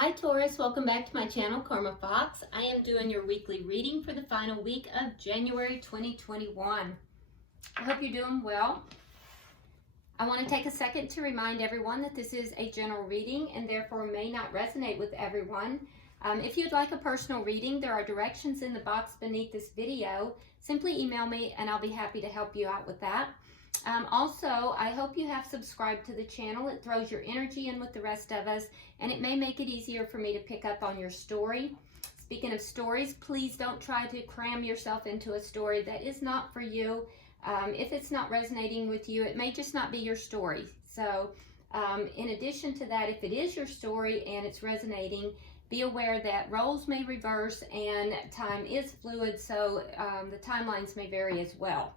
Hi Taurus, welcome back to my channel, Karma Fox. I am doing your weekly reading for the final week of January 2021. I hope you're doing well. I want to take a second to remind everyone that this is a general reading and therefore may not resonate with everyone. If you'd like a personal reading, there are directions in the box beneath this video. Simply email me and I'll be happy to help you out with that. Also, I hope you have subscribed to the channel. It throws your energy in with the rest of us, and it may make it easier for me to pick up on your story. Speaking of stories, please don't try to cram yourself into a story that is not for you. If it's not resonating with you, it may just not be your story. So, in addition to that, if it is your story and it's resonating, be aware that roles may reverse and time is fluid, so the timelines may vary as well.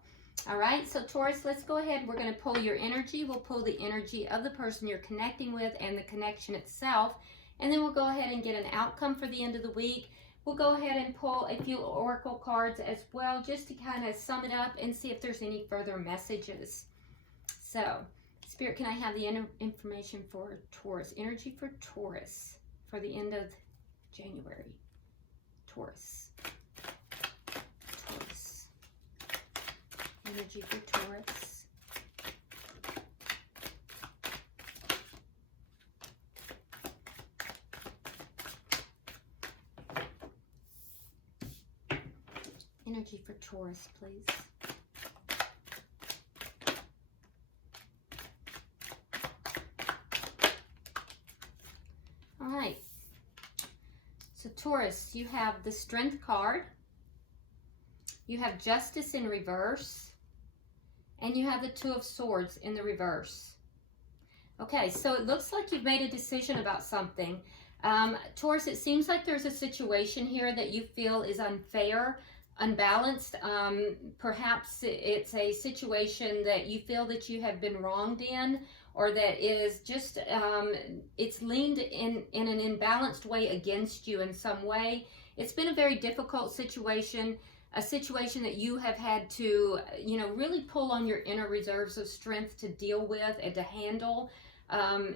All right, so Taurus, let's go ahead. We're going to pull your energy. We'll pull the energy of the person you're connecting with and the connection itself. And then we'll go ahead and get an outcome for the end of the week. We'll go ahead and pull a few oracle cards as well, just to kind of sum it up and see if there's any further messages. So, Spirit, can I have the information for Taurus? Energy for Taurus for the end of January. Taurus. Energy for Taurus. Energy for Taurus, please. All right. So Taurus, you have the Strength card. You have Justice in reverse. And you have the Two of Swords in the reverse. Okay, so it looks like you've made a decision about something. Taurus, it seems like there's a situation here that you feel is unfair, unbalanced. Perhaps it's a situation that you feel that you have been wronged in, or that is just, it's leaned in an imbalanced way against you in some way. It's been a very difficult situation. A situation that you have had to, really pull on your inner reserves of strength to deal with and to handle.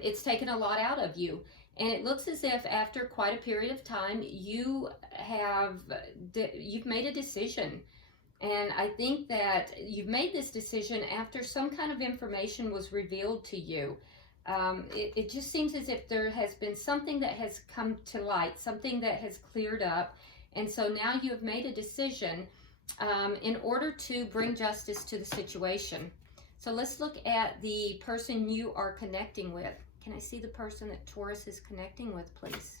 It's taken a lot out of you. And it looks as if after quite a period of time, you've made a decision. And I think that you've made this decision after some kind of information was revealed to you. It just seems as if there has been something that has come to light, something that has cleared up. And so now you have made a decision in order to bring justice to the situation. So let's look at the person you are connecting with. Can I see the person that Taurus is connecting with, please?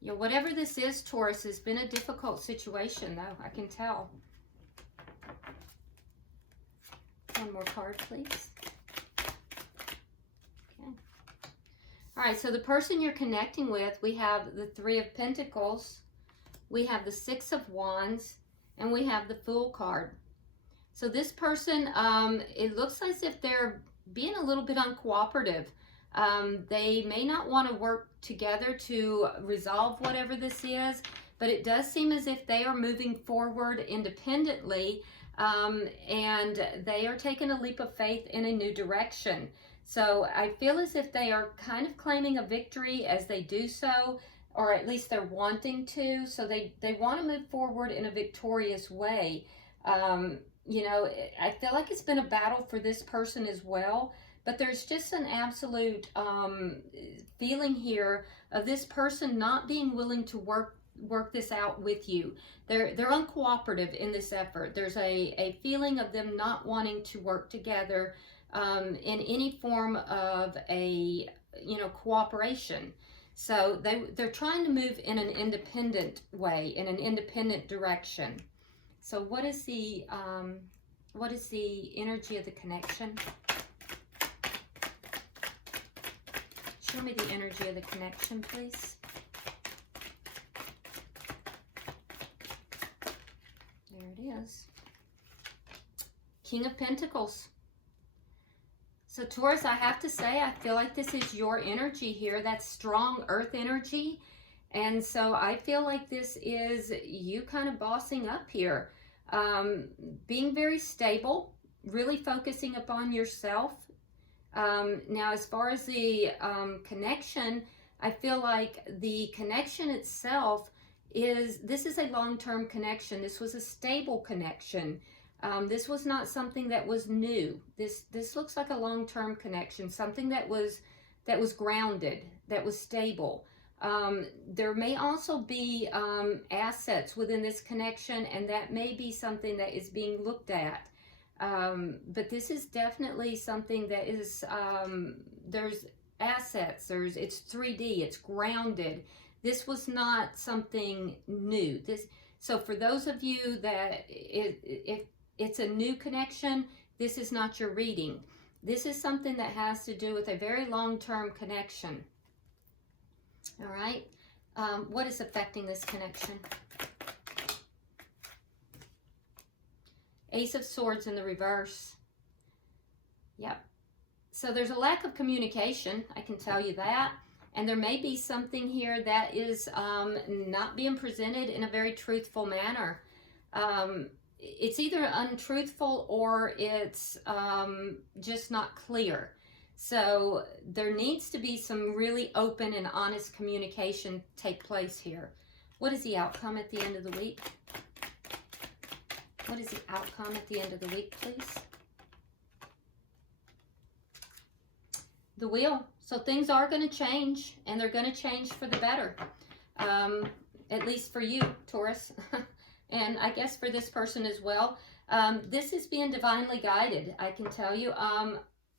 Yeah, whatever this is, Taurus, has been a difficult situation, though. I can tell. One more card, please. All right, so the person you're connecting with, we have the Three of Pentacles, we have the Six of Wands, and we have the Fool card. So this person, it looks as if they're being a little bit uncooperative. They may not want to work together to resolve whatever this is, but it does seem as if they are moving forward independently, and they are taking a leap of faith in a new direction. So I feel as if they are kind of claiming a victory as they do so, or at least they're wanting to. So they want to move forward in a victorious way. I feel like it's been a battle for this person as well, but there's just an absolute feeling here of this person not being willing to work this out with you. They're uncooperative in this effort. There's a feeling of them not wanting to work together in any form of a cooperation. So they're trying to move in an independent way, in an independent direction. So what is the energy of the connection? Show me the energy of the connection, please. There it is. King of Pentacles. So Taurus, I have to say, I feel like this is your energy here. That's strong earth energy. And so I feel like this is you kind of bossing up here. Being very stable, really focusing upon yourself, Now, as far as the connection, I feel like the connection itself this is a long-term connection. This was a stable connection. This was not something that was new. This looks like a long-term connection, something that was grounded, that was stable. There may also be assets within this connection, and that may be something that is being looked at. But this is definitely something that is, there's assets, it's 3D, it's grounded. This was not something new. So for those of you that if it's a new connection, this is not your reading. This is something that has to do with a very long-term connection. All right. What is affecting this connection? Ace of Swords in the reverse. Yep. So there's a lack of communication, I can tell you that. And there may be something here that is not being presented in a very truthful manner. It's either untruthful or it's just not clear. So there needs to be some really open and honest communication take place here. What is the outcome at the end of the week? What is the outcome at the end of the week, please? The Wheel. So things are going to change, and they're going to change for the better. At least for you, Taurus. And I guess for this person as well. This is being divinely guided, I can tell you.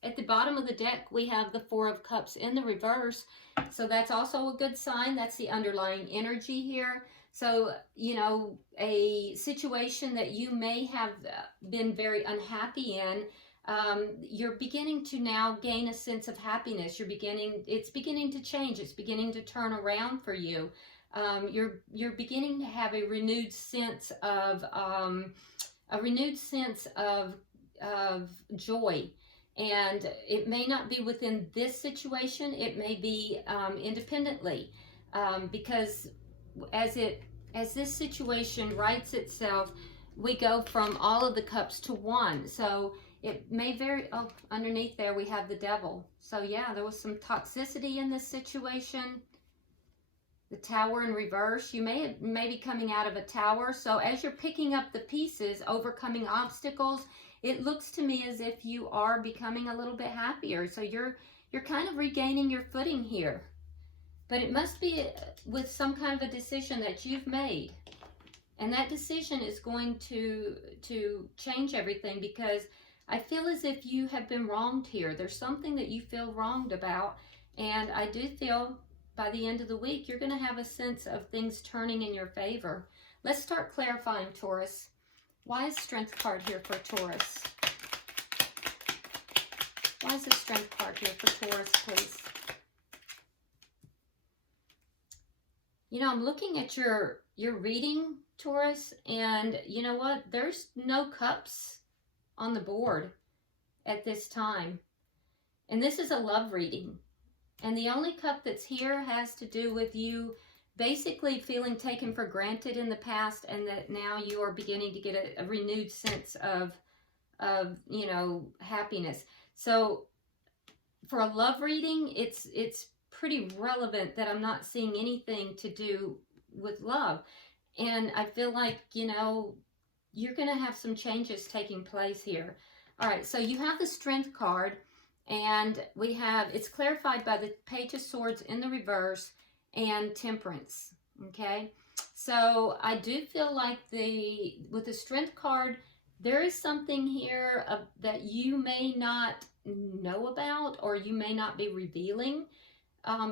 At the bottom of the deck, we have the Four of Cups in the reverse. So that's also a good sign. That's the underlying energy here. So, you know, a situation that you may have been very unhappy in, you're beginning to now gain a sense of happiness. It's beginning to change. It's beginning to turn around for you. You're beginning to have a renewed sense of joy. And it may not be within this situation. It may be independently, because as this situation rights itself, we go from all of the cups to one. So it may underneath there we have the Devil. So yeah, there was some toxicity in this situation. The Tower in reverse. You may be coming out of a tower. So as you're picking up the pieces, overcoming obstacles, it looks to me as if you are becoming a little bit happier. So you're kind of regaining your footing here. But it must be with some kind of a decision that you've made. And that decision is going to change everything, because I feel as if you have been wronged here. There's something that you feel wronged about. And I do feel by the end of the week, you're going to have a sense of things turning in your favor. Let's start clarifying, Taurus. Why is Strength card here for Taurus? Why is the Strength card here for Taurus, please? You know, I'm looking at your reading, Taurus, and you know what? There's no cups on the board at this time. And this is a love reading. And the only cup that's here has to do with you basically feeling taken for granted in the past, and that now you are beginning to get a renewed sense of you know, happiness. So for a love reading, it's pretty relevant that I'm not seeing anything to do with love. And I feel like, you know, you're going to have some changes taking place here. All right, so you have the Strength card, and we have, it's clarified by the Page of Swords in the reverse and Temperance, okay? So I do feel like with the Strength card, there is something here that you may not know about, or you may not be revealing.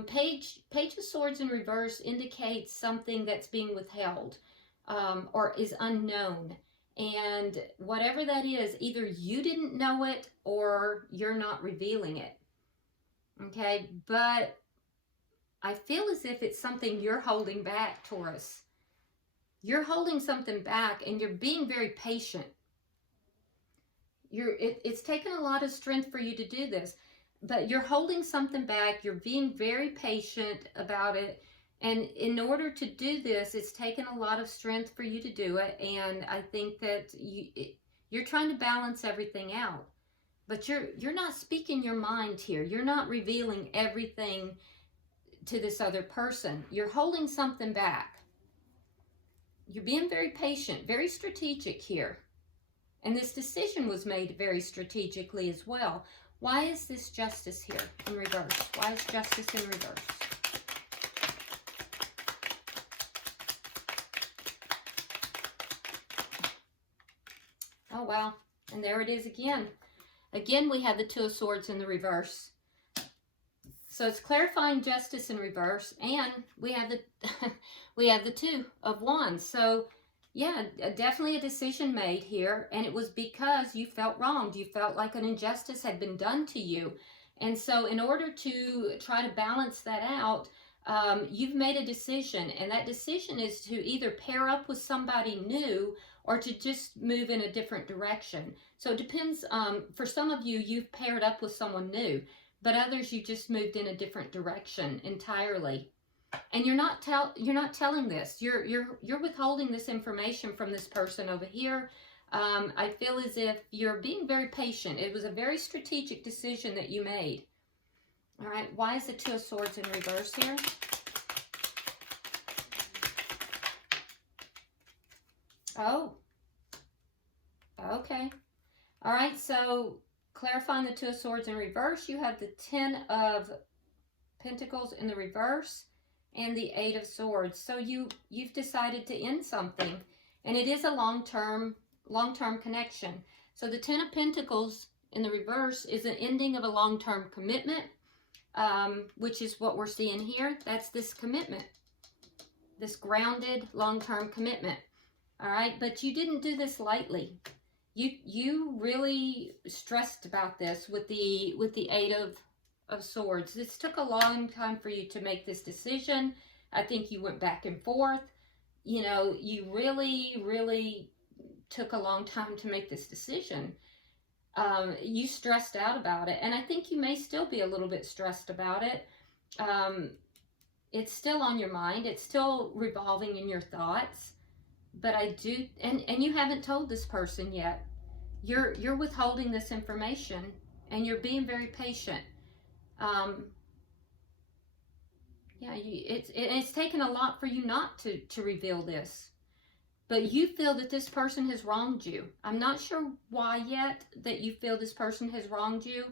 Page of Swords in reverse indicates something that's being withheld, or is unknown. And whatever that is, either you didn't know it or you're not revealing it. Okay, but I feel as if it's something you're holding back, Taurus. You're holding something back, and you're being very patient. It's taken a lot of strength for you to do this, but you're holding something back. You're being very patient about it. And in order to do this, it's taken a lot of strength for you to do it. And I think that you're trying to balance everything out. but you're not speaking your mind here. You're not revealing everything to this other person. You're holding something back. You're being very patient, very strategic here. And this decision was made very strategically as well. Why is this justice here in reverse? Why is justice in reverse? Oh, wow. And there it is again. Again, we have the Two of Swords in the reverse. So it's clarifying justice in reverse, and we have the we have the Two of Wands. So yeah, definitely a decision made here, and it was because you felt wronged. You felt like an injustice had been done to you. And so in order to try to balance that out, you've made a decision, and that decision is to either pair up with somebody new or to just move in a different direction. So it depends. For some of you, you've paired up with someone new, but others you just moved in a different direction entirely. And you're not telling this. You're withholding this information from this person over here. I feel as if you're being very patient. It was a very strategic decision that you made. All right, why is the Two of Swords in reverse here? Oh, okay. All right, so clarifying the Two of Swords in reverse, you have the Ten of Pentacles in the reverse and the Eight of Swords. So you've decided to end something, and it is a long-term connection. So the Ten of Pentacles in the reverse is an ending of a long-term commitment, which is what we're seeing here. That's this commitment, this grounded long-term commitment. All right, but you didn't do this lightly. You really stressed about this with the Eight of Swords. This took a long time for you to make this decision. I think you went back and forth. You know, you really took a long time to make this decision. You stressed out about it, and I think you may still be a little bit stressed about it. It's still on your mind. It's still revolving in your thoughts. But I do, and you haven't told this person yet. You're withholding this information, and you're being very patient. Yeah, it's taken a lot for you not to reveal this. But you feel that this person has wronged you. I'm not sure why yet that you feel this person has wronged you,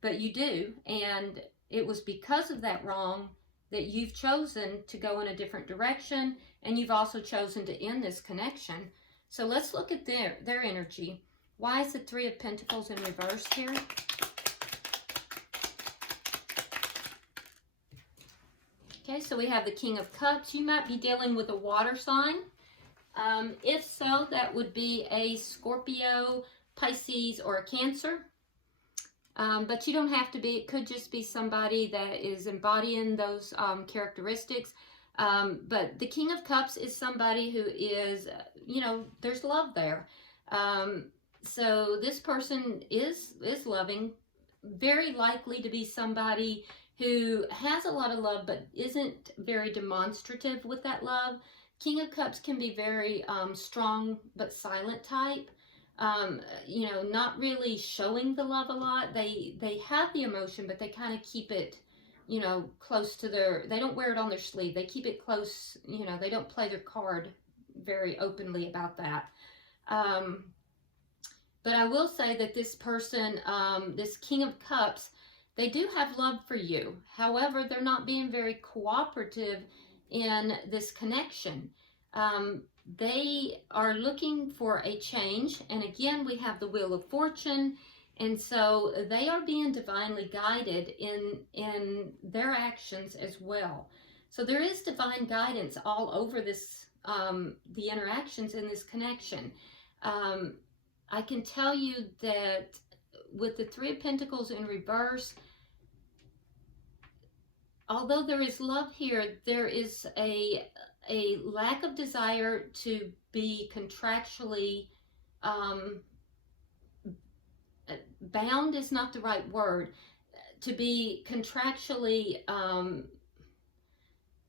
but you do. And it was because of that wrong that you've chosen to go in a different direction, and you've also chosen to end this connection. So let's look at their energy. Why is the Three of Pentacles in reverse here? Okay, so we have the King of Cups. You might be dealing with a water sign. If so, that would be a Scorpio, Pisces, or a Cancer. But you don't have to be. It could just be somebody that is embodying those characteristics. But the King of Cups is somebody who is, there's love there. So this person is loving, very likely to be somebody who has a lot of love but isn't very demonstrative with that love. King of Cups can be very strong but silent type. Not really showing the love a lot. They have the emotion, but they kind of keep it, close to they don't wear it on their sleeve. They keep it close, they don't play their card very openly about that. But I will say that this person, this King of Cups, they do have love for you. However, they're not being very cooperative in this connection. They are looking for a change. And again, we have the Wheel of Fortune. And so they are being divinely guided in their actions as well. So there is divine guidance all over this, the interactions in this connection. I can tell you that with the Three of Pentacles in reverse, although there is love here, there is a lack of desire to be contractually bound is not the right word, to be contractually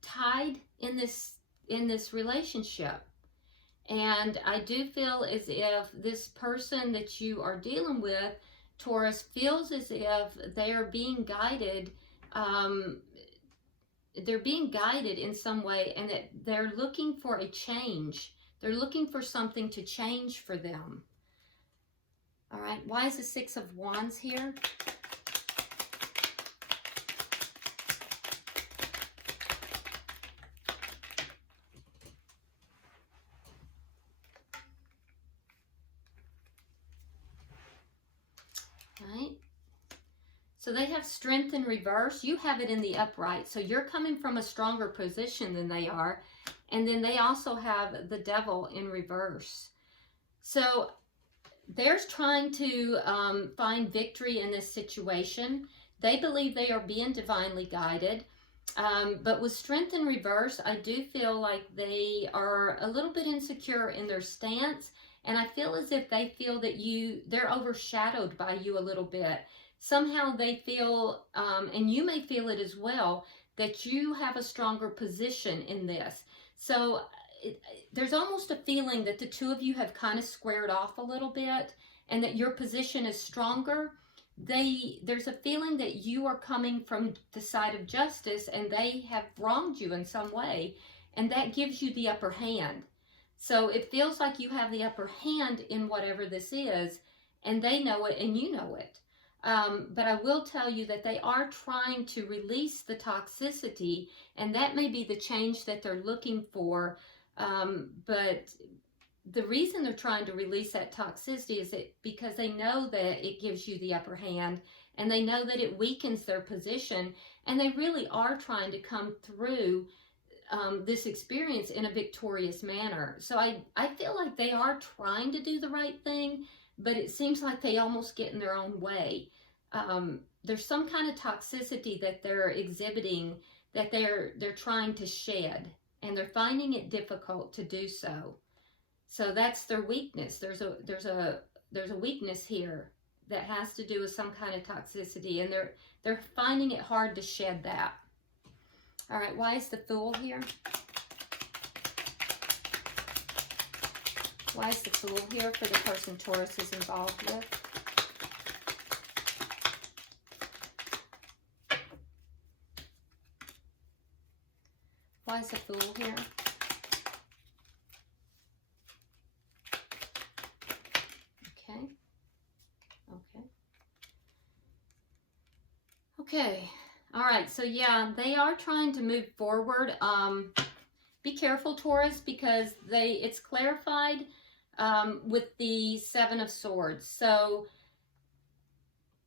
tied in this relationship. And I do feel as if this person that you are dealing with Taurus feels as if they are being guided. They're being guided in some way, and that they're looking for a change. They're looking for something to change for them. All right, why is the Six of Wands here? Right. So they have strength in reverse. You have it in the upright. So you're coming from a stronger position than they are. And then they also have the Devil in reverse. So they're trying to find victory in this situation. They believe they are being divinely guided. But with strength in reverse, I do feel like they are a little bit insecure in their stance. And I feel as if they feel that they're overshadowed by you a little bit. Somehow they feel, and you may feel it as well, that you have a stronger position in this. So there's almost a feeling that the two of you have kind of squared off a little bit, and that your position is stronger. There's a feeling that you are coming from the side of justice, and they have wronged you in some way, and that gives you the upper hand. So it feels like you have the upper hand in whatever this is, and they know it and you know it. But I will tell you that they are trying to release the toxicity, and that may be the change that they're looking for. But the reason they're trying to release that toxicity is because they know that it gives you the upper hand, and they know that it weakens their position, and they really are trying to come through this experience in a victorious manner. So I feel like they are trying to do the right thing, but it seems like they almost get in their own way. There's some kind of toxicity that they're exhibiting that they're trying to shed, and they're finding it difficult to do so. So that's their weakness. There's a weakness here that has to do with some kind of toxicity, and they're finding it hard to shed that. All right, why is the Fool here? Why is the Fool here for the person Taurus is involved with? Why is the Fool here? Okay. Okay. All right. So yeah, they are trying to move forward. Be careful, Taurus, because it's clarified with the Seven of Swords. So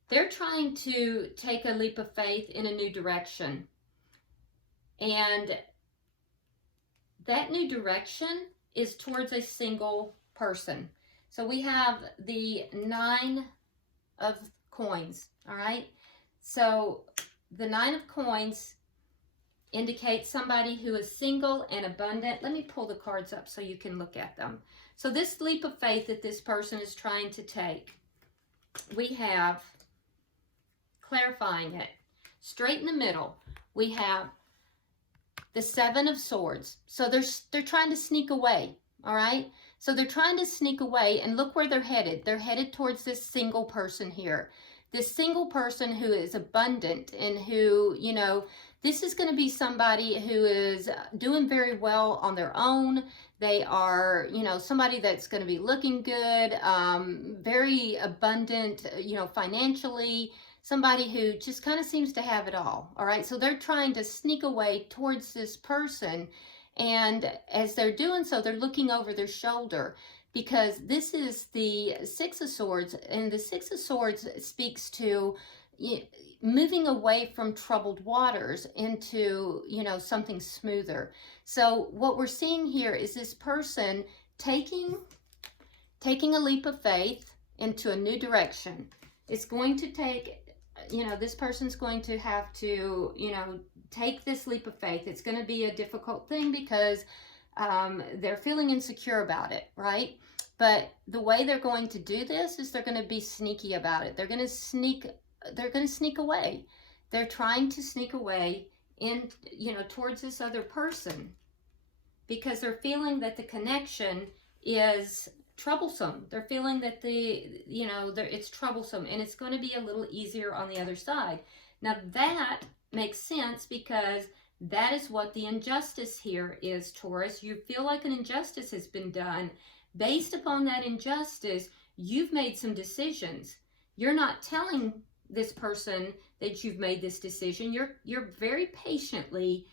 they're trying to take a leap of faith in a new direction. And that new direction is towards a single person. So we have the Nine of Coins, all right? So the Nine of Coins indicates somebody who is single and abundant. Let me pull the cards up so you can look at them. So this leap of faith that this person is trying to take, we have clarifying it. Straight in the middle, we have the Seven of Swords. So they're trying to sneak away, all right? So they're trying to sneak away, and look where they're headed. They're headed towards this single person here. This single person who is abundant and who, you know, this is going to be somebody who is doing very well on their own. They are, you know, somebody that's going to be looking good, very abundant, you know, financially. Somebody who just kind of seems to have it all right? So they're trying to sneak away towards this person. And as they're doing so, they're looking over their shoulder, because this is the Six of Swords. And the Six of Swords speaks to moving away from troubled waters into, you know, something smoother. So what we're seeing here is this person taking a leap of faith into a new direction. It's going to take, you know, this person's going to have to, you know, take this leap of faith. It's going to be a difficult thing because they're feeling insecure about it, right? But the way they're going to do this is they're going to be sneaky about it. They're going to sneak away. They're trying to sneak away in, you know, towards this other person, because they're feeling that the connection is troublesome. They're feeling that it's troublesome, and it's going to be a little easier on the other side. Now that makes sense because that is what the injustice here is, Taurus. You feel like an injustice has been done. Based upon that injustice, you've made some decisions. You're not telling this person that you've made this decision. You're very patiently,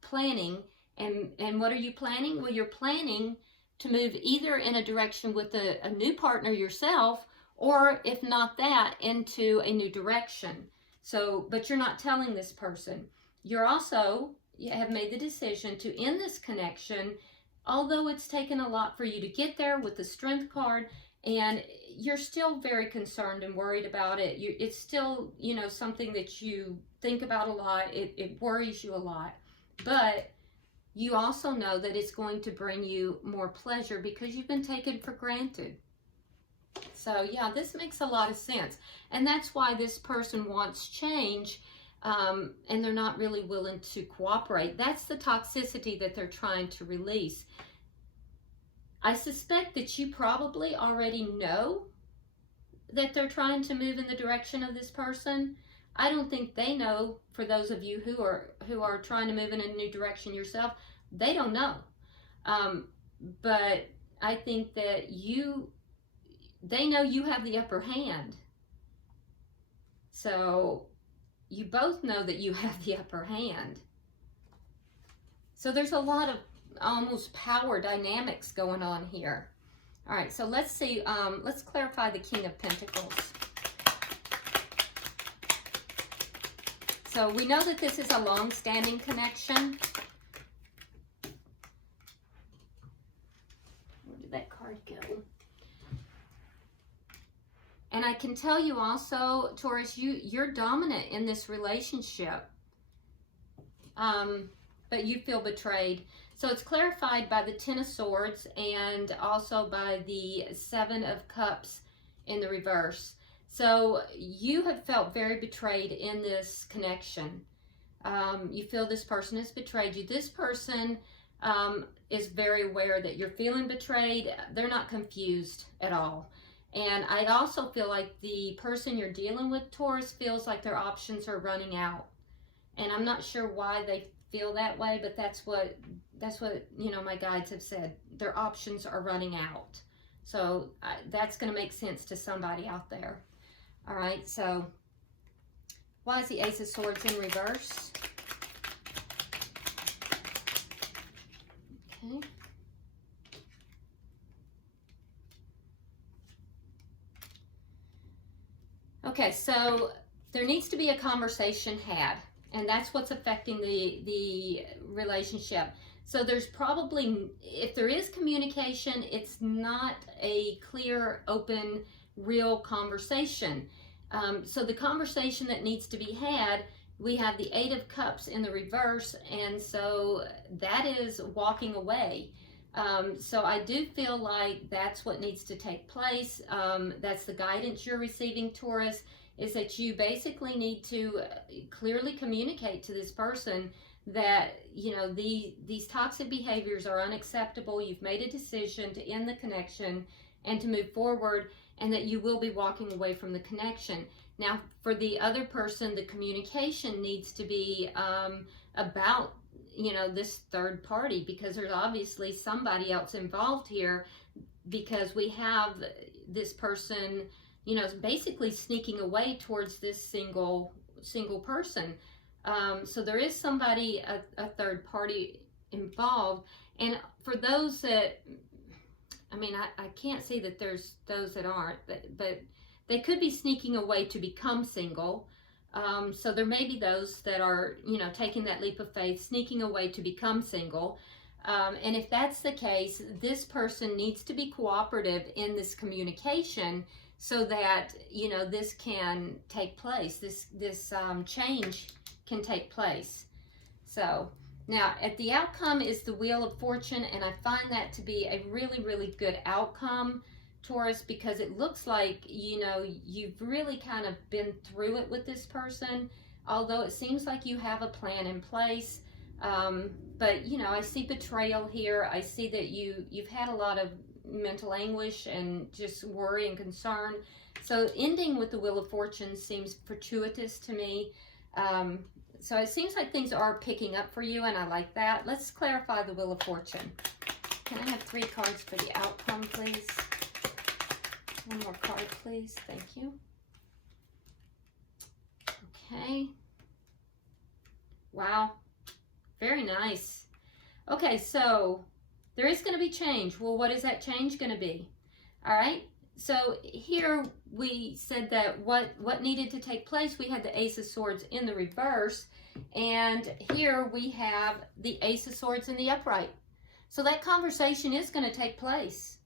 planning. And what are you planning? Well, you're planning to move either in a direction with a new partner yourself, or if not that, into a new direction. So, but you're not telling this person. You have made the decision to end this connection, although it's taken a lot for you to get there with the Strength card, and you're still very concerned and worried about it. It's still, something that you think about a lot. It worries you a lot. But you also know that it's going to bring you more pleasure because you've been taken for granted. So yeah, this makes a lot of sense. And that's why this person wants change, and they're not really willing to cooperate. That's the toxicity that they're trying to release. I suspect that you probably already know that they're trying to move in the direction of this person. I don't think they know. For those of you who are trying to move in a new direction yourself, they don't know. But I think that they know you have the upper hand. So you both know that you have the upper hand. So there's a lot of almost power dynamics going on here. All right, so let's see. Let's clarify the King of Pentacles. So we know that this is a long-standing connection. Where did that card go? And I can tell you also, Taurus, you're dominant in this relationship. But you feel betrayed. So it's clarified by the Ten of Swords and also by the Seven of Cups in the reverse. So you have felt very betrayed in this connection. You feel this person has betrayed you. This person is very aware that you're feeling betrayed. They're not confused at all. And I also feel like the person you're dealing with, Taurus, feels like their options are running out. And I'm not sure why they feel that way, but that's what my guides have said. Their options are running out. So that's going to make sense to somebody out there. All right, so why is the Ace of Swords in reverse? Okay. Okay, so there needs to be a conversation had, and that's what's affecting the relationship. So there's probably, if there is communication, it's not a clear, open, real conversation. So the conversation that needs to be had, we have the Eight of Cups in the reverse, and so that is walking away. So I do feel like that's what needs to take place. That's the guidance you're receiving, Taurus, is that you basically need to clearly communicate to this person that, these toxic behaviors are unacceptable. You've made a decision to end the connection and to move forward, and that you will be walking away from the connection. Now, for the other person, the communication needs to be about, this third party, because there's obviously somebody else involved here, because we have this person, basically sneaking away towards this single person. So there is somebody, a third party involved. And for those that, I can't say that there's those that aren't, but they could be sneaking away to become single. So there may be those that are, taking that leap of faith, sneaking away to become single. And if that's the case, this person needs to be cooperative in this communication so that, this can take place, this change can take place. So now at the outcome is the Wheel of Fortune, and I find that to be a really, really good outcome, Taurus, because it looks like, you've really kind of been through it with this person, although it seems like you have a plan in place. But, I see betrayal here. I see that you've had a lot of, mental anguish and just worry and concern. So ending with the Wheel of Fortune seems fortuitous to me. So it seems like things are picking up for you, and I like that. Let's clarify the Wheel of Fortune. Can I have 3 cards for the outcome, please? 1 more card, please. Thank you. Okay. Wow. Very nice. Okay, so there is going to be change. Well, what is that change going to be? All right. So here we said that what needed to take place, we had the Ace of Swords in the reverse, and here we have the Ace of Swords in the upright. So that conversation is going to take place.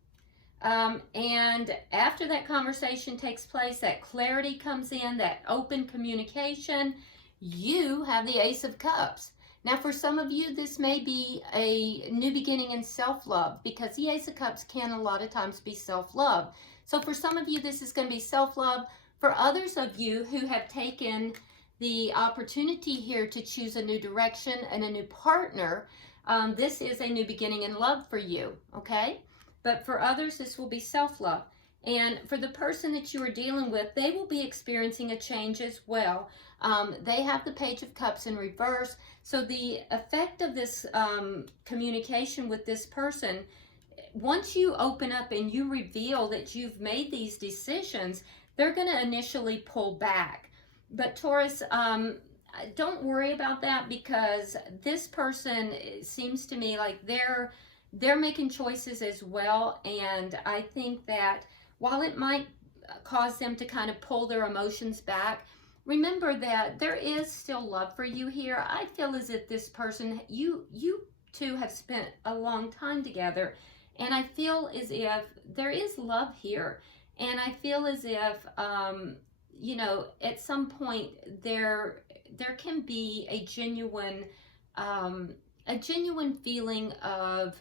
And after that conversation takes place, that clarity comes in, that open communication, you have the Ace of Cups. Now, for some of you, this may be a new beginning in self-love, because the Ace of Cups can a lot of times be self-love. So for some of you, this is going to be self-love. For others of you who have taken the opportunity here to choose a new direction and a new partner, this is a new beginning in love for you, okay? But for others, this will be self-love. And for the person that you are dealing with, they will be experiencing a change as well. They have the Page of Cups in reverse. So the effect of this communication with this person, once you open up and you reveal that you've made these decisions, they're going to initially pull back. But Taurus, don't worry about that, because this person, it seems to me like they're making choices as well. And I think that while it might cause them to kind of pull their emotions back, remember that there is still love for you here. I feel as if this person, you two have spent a long time together, and I feel as if there is love here. And I feel as if, you know, at some point there can be a genuine feeling of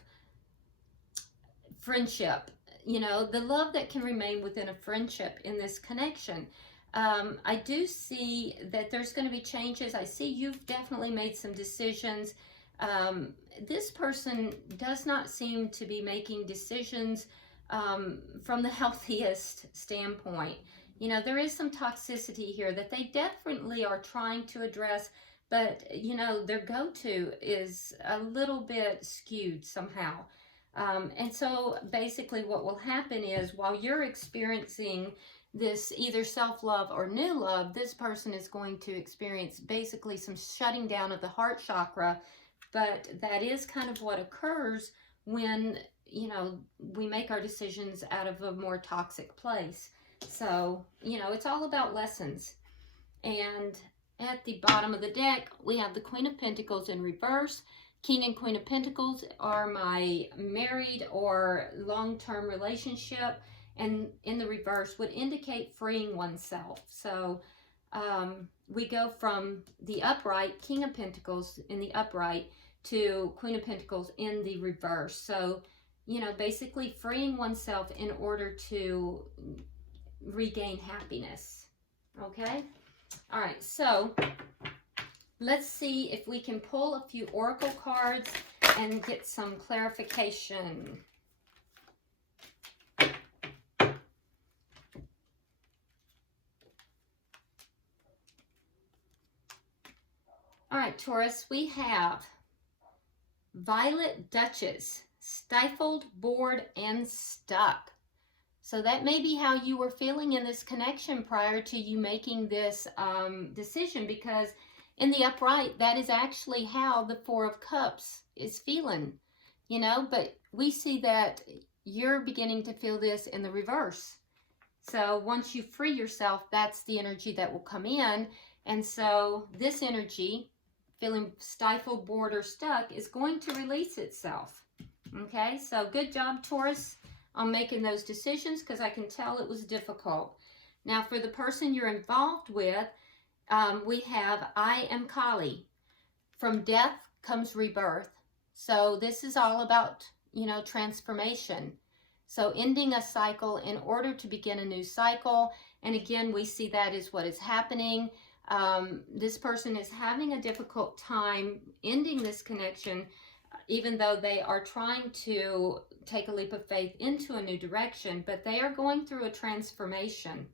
friendship, you know, the love that can remain within a friendship in this connection. I do see that there's going to be changes. I see you've definitely made some decisions. This person does not seem to be making decisions from the healthiest standpoint. You know, there is some toxicity here that they definitely are trying to address, but, you know, their go-to is a little bit skewed somehow. And so basically what will happen is, while you're experiencing this either self-love or new love, this person is going to experience basically some shutting down of the heart chakra. But that is kind of what occurs when, you know, we make our decisions out of a more toxic place. So, you know, it's all about lessons. And at the bottom of the deck, we have the Queen of Pentacles in reverse. King and Queen of Pentacles are my married or long-term relationship, and in the reverse would indicate freeing oneself. So we go from the upright, King of Pentacles in the upright, to Queen of Pentacles in the reverse. So, you know, basically freeing oneself in order to regain happiness. Okay? All right, so let's see if we can pull a few oracle cards and get some clarification. All right, Taurus, we have Violet Duchess, stifled, bored, and stuck. So that may be how you were feeling in this connection prior to you making this decision, because in the upright, that is actually how the Four of Cups is feeling, you know, but we see that you're beginning to feel this in the reverse. So once you free yourself, that's the energy that will come in. And so this energy, feeling stifled, bored, or stuck, is going to release itself. Okay, so good job, Taurus, on making those decisions, because I can tell it was difficult. Now, for the person you're involved with, we have I am Kali. From death comes rebirth. So this is all about, you know, transformation. So ending a cycle in order to begin a new cycle. And again, we see that is what is happening. This person is having a difficult time ending this connection even though they are trying to take a leap of faith into a new direction, but they are going through a transformation.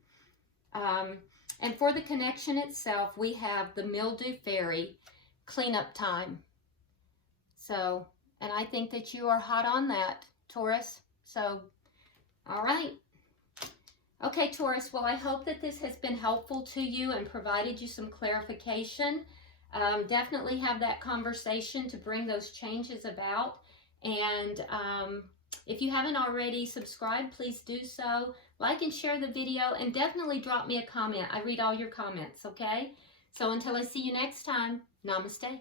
And for the connection itself, we have the Mildew Fairy, cleanup time. So, and I think that you are hot on that, Taurus. So, all right. Okay, Taurus, well, I hope that this has been helpful to you and provided you some clarification. Definitely have that conversation to bring those changes about. And if you haven't already subscribed, please do so. Like and share the video, and definitely drop me a comment. I read all your comments, okay? So until I see you next time, namaste.